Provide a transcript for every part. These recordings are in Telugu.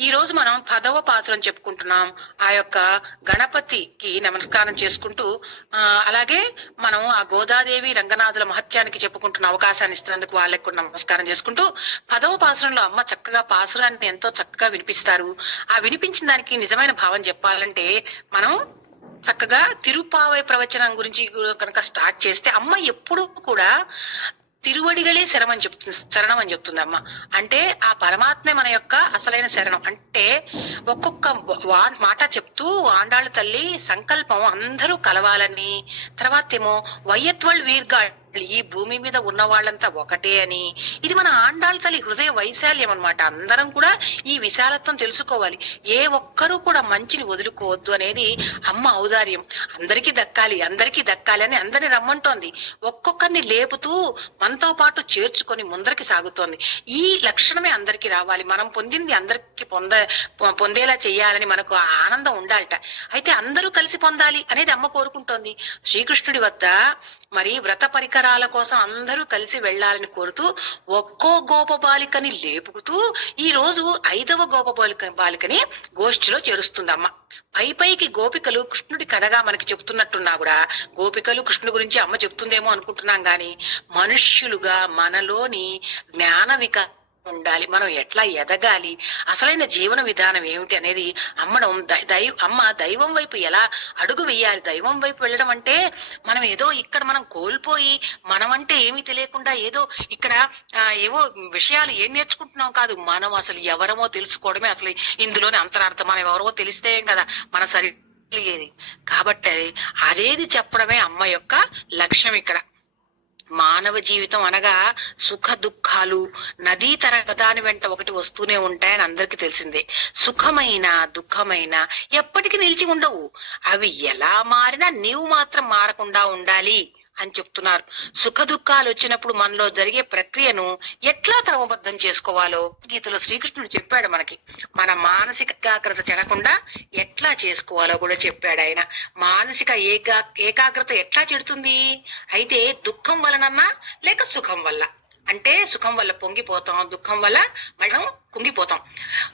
ఈ రోజు మనం పదవ పాసురం చెప్పుకుంటున్నాం. ఆ యొక్క గణపతికి నమస్కారం చేసుకుంటూ ఆ అలాగే మనం ఆ గోదాదేవి రంగనాథుల మహత్యానికి చెప్పుకుంటున్న అవకాశాన్ని ఇస్తున్నందుకు వాళ్ళకి కూడా నమస్కారం చేసుకుంటూ పదవ పాసురంలో అమ్మ చక్కగా పాసురాన్ని ఎంతో చక్కగా వినిపిస్తారు. ఆ వినిపించిన దానికి నిజమైన భావం చెప్పాలంటే మనం చక్కగా తిరుపావై ప్రవచనం గురించి కనుక స్టార్ట్ చేస్తే అమ్మ ఎప్పుడు కూడా తిరువడిగలే శరమని చెప్తుంది శరణం అని చెప్తుంది అమ్మ. అంటే ఆ పరమాత్మే మన యొక్క అసలైన శరణం. అంటే ఒక్కొక్క వా- మాట చెప్తూ ఆండాళ్ళ తల్లి సంకల్పం అందరూ కలవాలని తర్వాత ఏమో వయ్యత్వల్ వీర్గాడ్ ఈ భూమి మీద ఉన్న వాళ్ళంతా ఒకటే అని. ఇది మన ఆండాళ్ తల్లి హృదయ వైశాల్యం అన్నమాట. అందరం కూడా ఈ విశాలత్వం తెలుసుకోవాలి. ఏ ఒక్కరూ కూడా మంచిని వదులుకోవద్దు అనేది అమ్మ ఔదార్యం. అందరికీ దక్కాలి అందరికీ దక్కాలి అని అందరిని రమ్మంటోంది. ఒక్కొక్కరిని లేపుతూ మనతో పాటు చేర్చుకొని ముందరికి సాగుతోంది. ఈ లక్షణమే అందరికీ రావాలి. మనం పొందింది అందరికీ పొంద పొ- పొందేలా చేయాలని మనకు ఆనందం ఉండాలట. అయితే అందరూ కలిసి పొందాలి అనేది అమ్మ కోరుకుంటోంది. శ్రీకృష్ణుడి వద్ద మరి వ్రత పరికరాల కోసం అందరూ కలిసి వెళ్ళాలని కోరుతూ ఒక్కో గోప బాలికని లేపుకుతూ ఈ రోజు ఐదవ గోప బాలిక బాలికని గోష్ఠిలో చేరుస్తుంది అమ్మ పై పైకి గోపికలు కృష్ణుడి కథగా మనకి చెప్తున్నట్టున్నా కూడా గోపికలు కృష్ణుడి గురించి అమ్మ చెప్తుందేమో అనుకుంటున్నాం గాని మనుష్యులుగా మనలోని జ్ఞాన విక ఉండాలి. మనం ఎట్లా ఎదగాలి? అసలైన జీవన విధానం ఏమిటి అనేది అమ్మడం దై- దైవ అమ్మ దైవం వైపు ఎలా అడుగు వేయాలి? దైవం వైపు వెళ్ళడం అంటే మనం ఏదో ఇక్కడ మనం కోల్పోయి మనం అంటే ఏమీ తెలియకుండా ఏదో ఇక్కడ ఏవో విషయాలు ఏం నేర్చుకుంటున్నాం కాదు. మనం అసలు ఎవరమో తెలుసుకోవడమే అసలు ఇందులోనే అంతరార్థం. మనం ఎవరో తెలిస్తే కదా? మన సరి కాబట్టి అదేది చెప్పడమే అమ్మ యొక్క లక్ష్యం ఇక్కడ. మానవ జీవితం అనగా సుఖ దుఃఖాలు. నదీ తరగదాని వెంట ఒకటి వస్తూనే ఉంటాయని అందరికీ తెలిసిందే. సుఖమైన దుఃఖమైన ఎప్పటికీ నిలిచి ఉండవు. అవి ఎలా మారినా నీవు మాత్రం మారకుండా ఉండాలి. అని చెప్తున్నారు. సుఖ దుఃఖాలు వచ్చినప్పుడు మనలో జరిగే ప్రక్రియను ఎట్లా క్రమబద్ధం చేసుకోవాలో గీతలో శ్రీకృష్ణుడు చెప్పాడు మనకి. మన మానసిక ఏకాగ్రత చెడకుండా ఎట్లా చేసుకోవాలో కూడా చెప్పాడు ఆయన. మానసిక ఏకా ఏకాగ్రత ఎట్లా చెడుతుంది? అయితే దుఃఖం వలనన్నా లేక సుఖం వల్ల? అంటే సుఖం వల్ల పొంగిపోతాం దుఃఖం వల్ల మనం కుంగిపోతాం.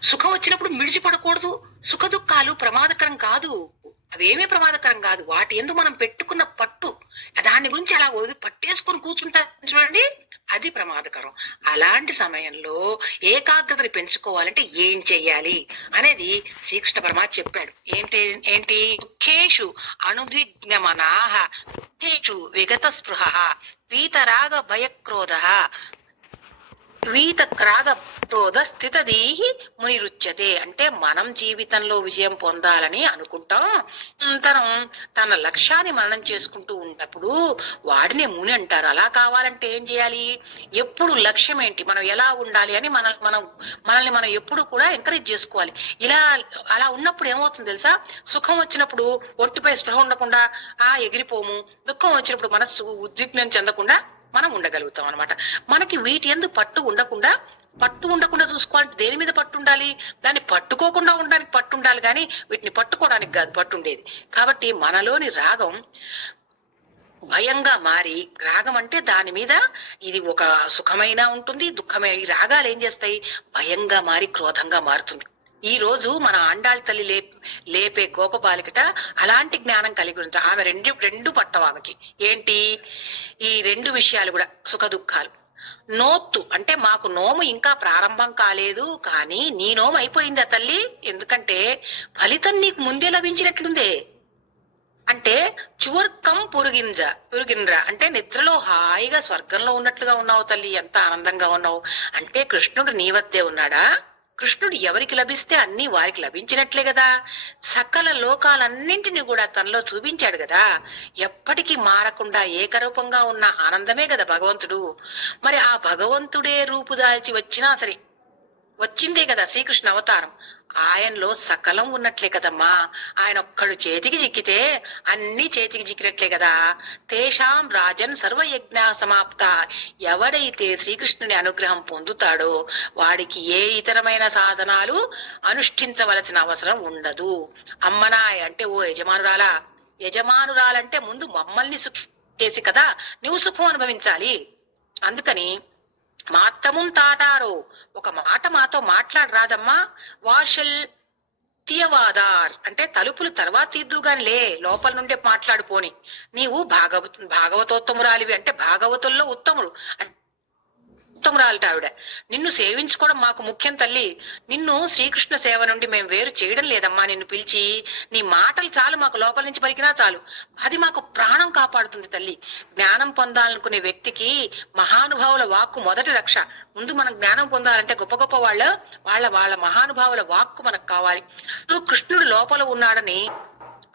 సుఖం వచ్చినప్పుడు మిడిచిపడకూడదు. సుఖ దుఃఖాలు ప్రమాదకరం కాదు. అవేమీ ప్రమాదకరం కాదు. వాటి ఎందు మనం పెట్టుకున్న పట్టు దాని గురించి అలా వదిలి పట్టేసుకొని కూర్చుంటా చూడండి అది ప్రమాదకరం. అలాంటి సమయంలో ఏకాగ్రతని పెంచుకోవాలంటే ఏం చెయ్యాలి అనేది శ్రీకృష్ణ పరమాత్మ చెప్పాడు. ఏంటి ఏంటి? దుఃఖేషు అనుద్విగ్నమనాహ దుఃఖేషు విగత స్పృహ పీతరాగ భయక్రోధ వీత రాగ క్రోధ స్థితదీహి మునిరుచ్యతే. అంటే మనం జీవితంలో విజయం పొందాలని అనుకుంటాం. తనం తన లక్ష్యాన్ని మననం చేసుకుంటూ ఉన్నప్పుడు వాడినే ముని అంటారు. అలా కావాలంటే ఏం చేయాలి? ఎప్పుడు లక్ష్యం ఏంటి? మనం ఎలా ఉండాలి అని మన మనం మనల్ని మనం ఎప్పుడు కూడా ఎంకరేజ్ చేసుకోవాలి. ఇలా అలా ఉన్నప్పుడు ఏమవుతుంది తెలుసా? సుఖం వచ్చినప్పుడు ఒట్టుపై స్పృహ ఉండకుండా ఆ ఎగిరిపోము. దుఃఖం వచ్చినప్పుడు మనస్సు ఉద్విగ్నం చెందకుండా మనం ఉండగలుగుతాం అనమాట మనకి వీటి ఎందు పట్టు ఉండకుండా పట్టు ఉండకుండా చూసుకోవాలంటే దేని మీద పట్టు ఉండాలి? దాన్ని పట్టుకోకుండా ఉండడానికి పట్టు ఉండాలి కానీ వీటిని పట్టుకోవడానికి కాదు పట్టు ఉండేది. కాబట్టి మనలోని రాగం భయంగా మారి రాగం అంటే దాని మీద ఇది ఒక సుఖమైన ఉంటుంది దుఃఖమైన ఈ రాగాలు ఏం చేస్తాయి? భయంగా మారి క్రోధంగా మారుతుంది. ఈ రోజు మన ఆండాళ్ళ తల్లి లే లేపే గోప బాలికట అలాంటి జ్ఞానం కలిగి ఉంటుంది. ఆమె రెండు రెండు పట్టవు ఆమెకి. ఏంటి? ఈ రెండు విషయాలు కూడా సుఖ దుఃఖాలు. నోత్తు అంటే మాకు నోము ఇంకా ప్రారంభం కాలేదు కానీ నీ నోము అయిపోయిందా తల్లి? ఎందుకంటే ఫలితం నీకు ముందే లభించినట్లుందే. అంటే చువర్కం పురుగింజ పురుగింద్ర అంటే నిద్రలో హాయిగా స్వర్గంలో ఉన్నట్లుగా ఉన్నావు తల్లి ఎంత ఆనందంగా ఉన్నావు. అంటే కృష్ణుడు నీ వద్దే ఉన్నాడా? కృష్ణుడు ఎవరికి లభిస్తే అన్ని వారికి లభించినట్లే కదా సకల లోకాలన్నింటినీ కూడా తనలో చూపించాడు కదా ఎప్పటికీ మారకుండా ఏకరూపంగా ఉన్న ఆనందమే కదా భగవంతుడు. మరి ఆ భగవంతుడే రూపు దాల్చి వచ్చినా సరే వచ్చిందే కదా శ్రీకృష్ణ అవతారం. ఆయనలో సకలం ఉన్నట్లే కదమ్మా. ఆయన ఒక్కడు చేతికి చిక్కితే అన్ని చేతికి చిక్కినట్లే కదా. తేషాం రాజన్ సర్వయజ్ఞ సమాప్త. ఎవడైతే శ్రీకృష్ణుని అనుగ్రహం పొందుతాడో వాడికి ఏ ఇతరమైన సాధనాలు అనుష్ఠించవలసిన అవసరం ఉండదు. అమ్మనాయ్ అంటే ఓ యజమానురాలా. యజమానురాలంటే ముందు మమ్మల్ని సుఖేసి కదా. నువ్వు సుఖం అనుభవించాలి. అందుకని మాత్తముం తాటారో ఒక మాట మాతో మాట్లాడరాదమ్మా. వాషల్ తీయవాదార్. అంటే తలుపులు తర్వాత తీద్దుగాని లే లోపల నుండే మాట్లాడుపోని నీవు భాగవ భాగవతోత్తమురాలివి. అంటే భాగవతుల్లో ఉత్తముడు. అంటే ఉత్తమురాలట ఆవిడ. నిన్ను సేవించుకోవడం మాకు ముఖ్యం తల్లి. నిన్ను శ్రీకృష్ణ సేవ నుండి మేము వేరు చేయడం లేదమ్మా నిన్ను పిలిచి. నీ మాటలు చాలు మాకు లోపల నుంచి పలికినా చాలు. అది మాకు ప్రాణం కాపాడుతుంది తల్లి. జ్ఞానం పొందాలనుకునే వ్యక్తికి మహానుభావుల వాక్కు మొదటి రక్ష. ముందు మనం జ్ఞానం పొందాలంటే గొప్ప గొప్ప వాళ్ళ వాళ్ళ వాళ్ళ మహానుభావుల వాక్కు మనకు కావాలి. కృష్ణుడు లోపల ఉన్నాడని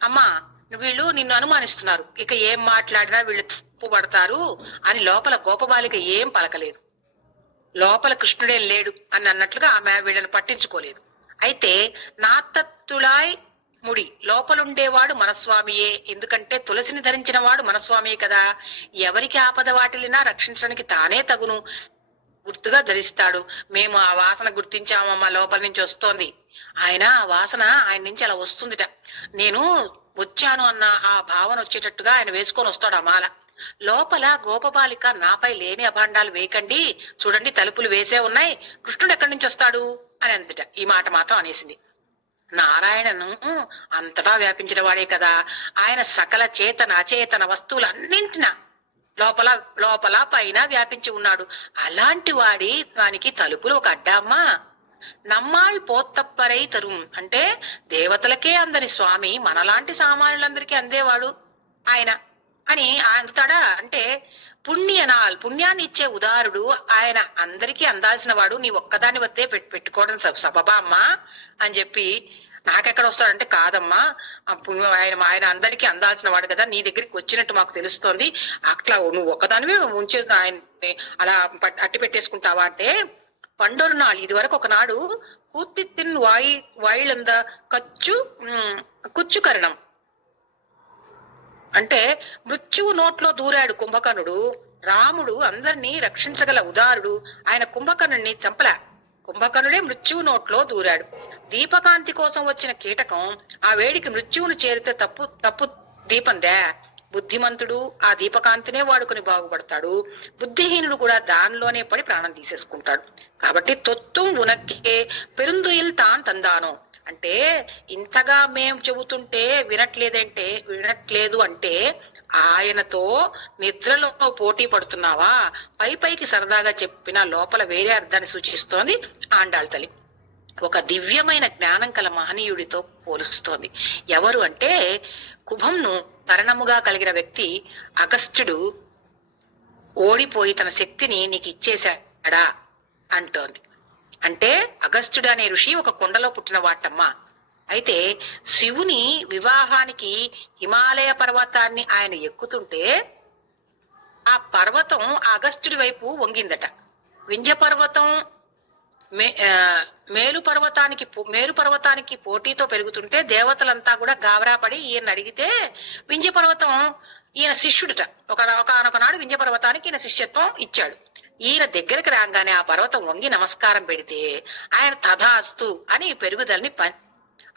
అమ్మా వీళ్ళు నిన్ను అనుమానిస్తున్నారు. ఇక ఏం మాట్లాడినా వీళ్ళు తప్పు పడతారు అని లోపల గోపబాలిక ఏం పలకలేదు. లోపల కృష్ణుడే లేడు అని అన్నట్లుగా ఆమె వీళ్ళని పట్టించుకోలేదు. అయితే నా తత్తులాయ్ ముడి లోపలుండేవాడు మనస్వామియే. ఎందుకంటే తులసిని ధరించిన వాడు మనస్వామియే కదా. ఎవరికి ఆపద వాటిలినా రక్షించడానికి తానే తగును. గుర్తుగా ధరిస్తాడు. మేము ఆ వాసన గుర్తించామమ్మా లోపల నుంచి వస్తోంది. ఆయన ఆ వాసన ఆయన నుంచి అలా వస్తుందిట. నేను వచ్చాను అన్న ఆ భావన వచ్చేటట్టుగా ఆయన వేసుకొని వస్తాడు ఆ మాల. లోపల గోపబాలిక నాపై లేని అభాండాలు వేయకండి. చూడండి తలుపులు వేసే ఉన్నాయి. కృష్ణుడు ఎక్కడి నుంచి వస్తాడు? అని అందుట. ఈ మాట మాత్రం అనేసింది. నారాయణను అంతటా వ్యాపించిన వాడే కదా. ఆయన సకల చేతన అచేతన వస్తువులన్నింటిన లోపల లోపల పైన వ్యాపించి ఉన్నాడు. అలాంటి వాడి దానికి తలుపులు ఒక అడ్డామ్మా నమ్మాళ్ పోత్తప్పరై తరుం. అంటే దేవతలకే అందని స్వామి మనలాంటి సామాన్యులందరికీ అందేవాడు ఆయన. అని అందుతాడా అంటే పుణ్యనాల్ పుణ్యాన్ని ఇచ్చే ఉదారుడు ఆయన అందరికీ అందాల్సిన వాడు నీ ఒక్కదాని వద్దే పెట్టుకోవడం సబ- సబబా అమ్మా అని చెప్పి నాకెక్కడ వస్తాడంటే కాదమ్మా ఆ పుణ్యం ఆయన ఆయన అందరికీ అందాల్సిన వాడు కదా నీ దగ్గరికి వచ్చినట్టు మాకు తెలుస్తోంది. అట్లా నువ్వు ఒకదానివే ఉంచే ఆయన అలా అట్టి పెట్టేసుకుంటావా అంటే పండొరు నాள் ఇది వరకు ఒకనాడు కూతిత్తిన్ వాయి వాయిలంద కచ్చు కుచ్చు కుచ్చుకరణం. అంటే మృత్యువు నోట్లో దూరాడు కుంభకర్ణుడు. రాముడు అందరినీ రక్షించగల ఉదారుడు. ఆయన కుంభకర్ణుడిని చంపలే. కుంభకర్ణుడే మృత్యువు నోట్లో దూరాడు. దీపకాంతి కోసం వచ్చిన కీటకం ఆ వేడికి మృత్యువును చేరితే తప్పు తప్పు దీపందే. బుద్ధిమంతుడు ఆ దీపకాంతినే వాడుకొని బాగుపడతాడు. బుద్ధిహీనుడు కూడా దానిలోనే పడి ప్రాణం తీసేసుకుంటాడు. కాబట్టి తొత్తుం ఉనక్కే పెరుందుయిల్ తాన్ తందానో. అంటే ఇంతగా మేం చెబుతుంటే వినట్లేదంటే వినట్లేదు అంటే ఆయనతో నిద్రలో పోటీ పడుతున్నావా? పై పైకి సరదాగా చెప్పిన లోపల వేరే అర్థాన్ని సూచిస్తోంది ఆండాళ్ తల్లి. ఒక దివ్యమైన జ్ఞానం కల మహనీయుడితో పోలుస్తోంది. ఎవరు అంటే కుభంను తరణముగా కలిగిన వ్యక్తి అగస్త్యుడు ఓడిపోయి తన శక్తిని నీకు ఇచ్చేశాడా? అంటోంది. అంటే అగస్త్యుడు అనే ఋషి ఒక కొండలో పుట్టిన వాటమ్మా అయితే శివుని వివాహానికి హిమాలయ పర్వతాన్ని ఆయన ఎక్కుతుంటే ఆ పర్వతం ఆ అగస్త్యుడి వైపు వంగిందట. వింధ్య పర్వతం మే మేలు పర్వతానికి మేలు మేరు పర్వతానికి పోటీతో పెరుగుతుంటే దేవతలంతా కూడా గాబరాపడి ఈయన అడిగితే వింధ్య పర్వతం ఈయన శిష్యుడుట. ఒక ఒకనొకనాడు వింధ్య పర్వతానికి ఈయన శిష్యత్వం ఇచ్చాడు. ఈయన దగ్గరికి రాగానే ఆ పర్వతం వంగి నమస్కారం పెడితే ఆయన తథాస్తు అని పెరుగుదలని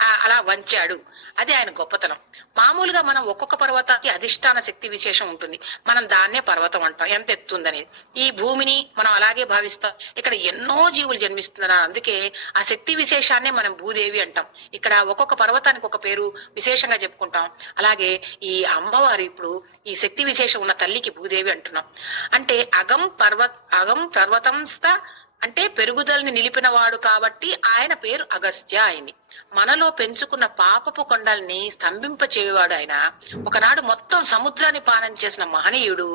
అలా వంచాడు. అది ఆయన గొప్పతనం. మామూలుగా మనం ఒక్కొక్క పర్వతానికి అధిష్టాన శక్తి విశేషం ఉంటుంది. మనం దాన్నే పర్వతం అంటాం. ఎంత ఎత్తుందని ఈ భూమిని మనం అలాగే భావిస్తాం. ఇక్కడ ఎన్నో జీవులు జన్మిస్తున్నారు? అందుకే ఆ శక్తి విశేషాన్నే మనం భూదేవి అంటాం. ఇక్కడ ఒక్కొక్క పర్వతానికి ఒక పేరు విశేషంగా చెప్పుకుంటాం. అలాగే ఈ అమ్మవారు ఇప్పుడు ఈ శక్తి విశేషం ఉన్న తల్లికి భూదేవి అంటున్నాం. అంటే అగం పర్వత అగం పర్వతంస్థ అంటే పెరుగుదలని నిలిపిన వాడు కాబట్టి ఆయన పేరు అగస్త్య అయింది మనలో పెంచుకున్న పాపపు కొండల్ని స్తంభింపచేయవాడు ఆయన. ఒకనాడు మొత్తం సముద్రాన్ని పానం చేసిన మహనీయుడు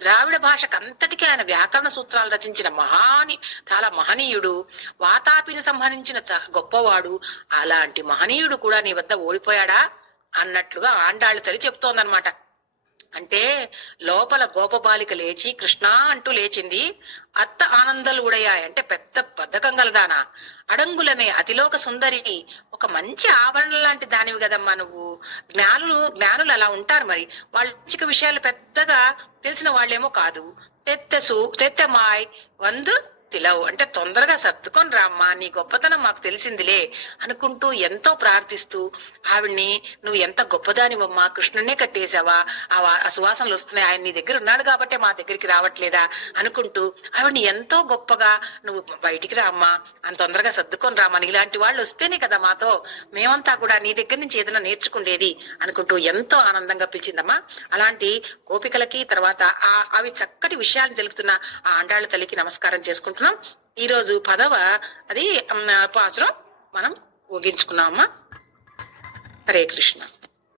ద్రావిడ భాషకు అంతటికీ ఆయన వ్యాకరణ సూత్రాలు రచించిన మహాని చాలా మహనీయుడు వాతాపిని సంహరించిన చ- గొప్పవాడు అలాంటి మహనీయుడు కూడా నీ వద్ద ఓడిపోయాడా? అన్నట్లుగా ఆండాళ్ళ తల్లి చెప్తోందనమాట అంటే లోపల గోపబాలిక లేచి కృష్ణ అంటూ లేచింది. అత్త ఆనందాలు ఉడయాయి అంటే పెద్ద బద్ధకం గలదానా అడంగులమే అతిలోక సుందరి ఒక మంచి ఆభరణ లాంటి దానివి కదమ్మా నువ్వు. జ్ఞానులు జ్ఞానులు అలా ఉంటారు మరి. వాళ్ళ చిక విషయాలు పెద్దగా తెలిసిన వాళ్ళేమో కాదు. తెత్తసు తెత్తమాయ్ వందు తిలవ్ అంటే తొందరగా సర్దుకొని రామ్మా నీ గొప్పతనం మాకు తెలిసిందిలే అనుకుంటూ ఎంతో ప్రార్థిస్తూ ఆవిడ్ని నువ్వు ఎంత గొప్పదానివమ్మా కృష్ణునే కట్టేశావా? ఆ సువాసనలు వస్తున్నాయి ఆయన నీ దగ్గర ఉన్నాడు కాబట్టే మా దగ్గరికి రావట్లేదా? అనుకుంటూ ఆవిడ్ని ఎంతో గొప్పగా నువ్వు బయటికి రామ్మా అంత తొందరగా సర్దుకొని రామ్మా ఇలాంటి వాళ్ళు వస్తేనే కదా మాతో మేమంతా కూడా నీ దగ్గర నుంచి ఏదైనా నేర్చుకుండేది అనుకుంటూ ఎంతో ఆనందంగా పిలిచిందమ్మా. అలాంటి గోపికలకి తర్వాత ఆ అవి చక్కటి విషయాలు తెలుపుతున్న ఆ ఆండాళ్ళ తల్లికి నమస్కారం చేసుకుంటున్నాం ఈ రోజు పదవ అది పాసురం మనం ఊగించుకున్నామమ్మా హరే కృష్ణ.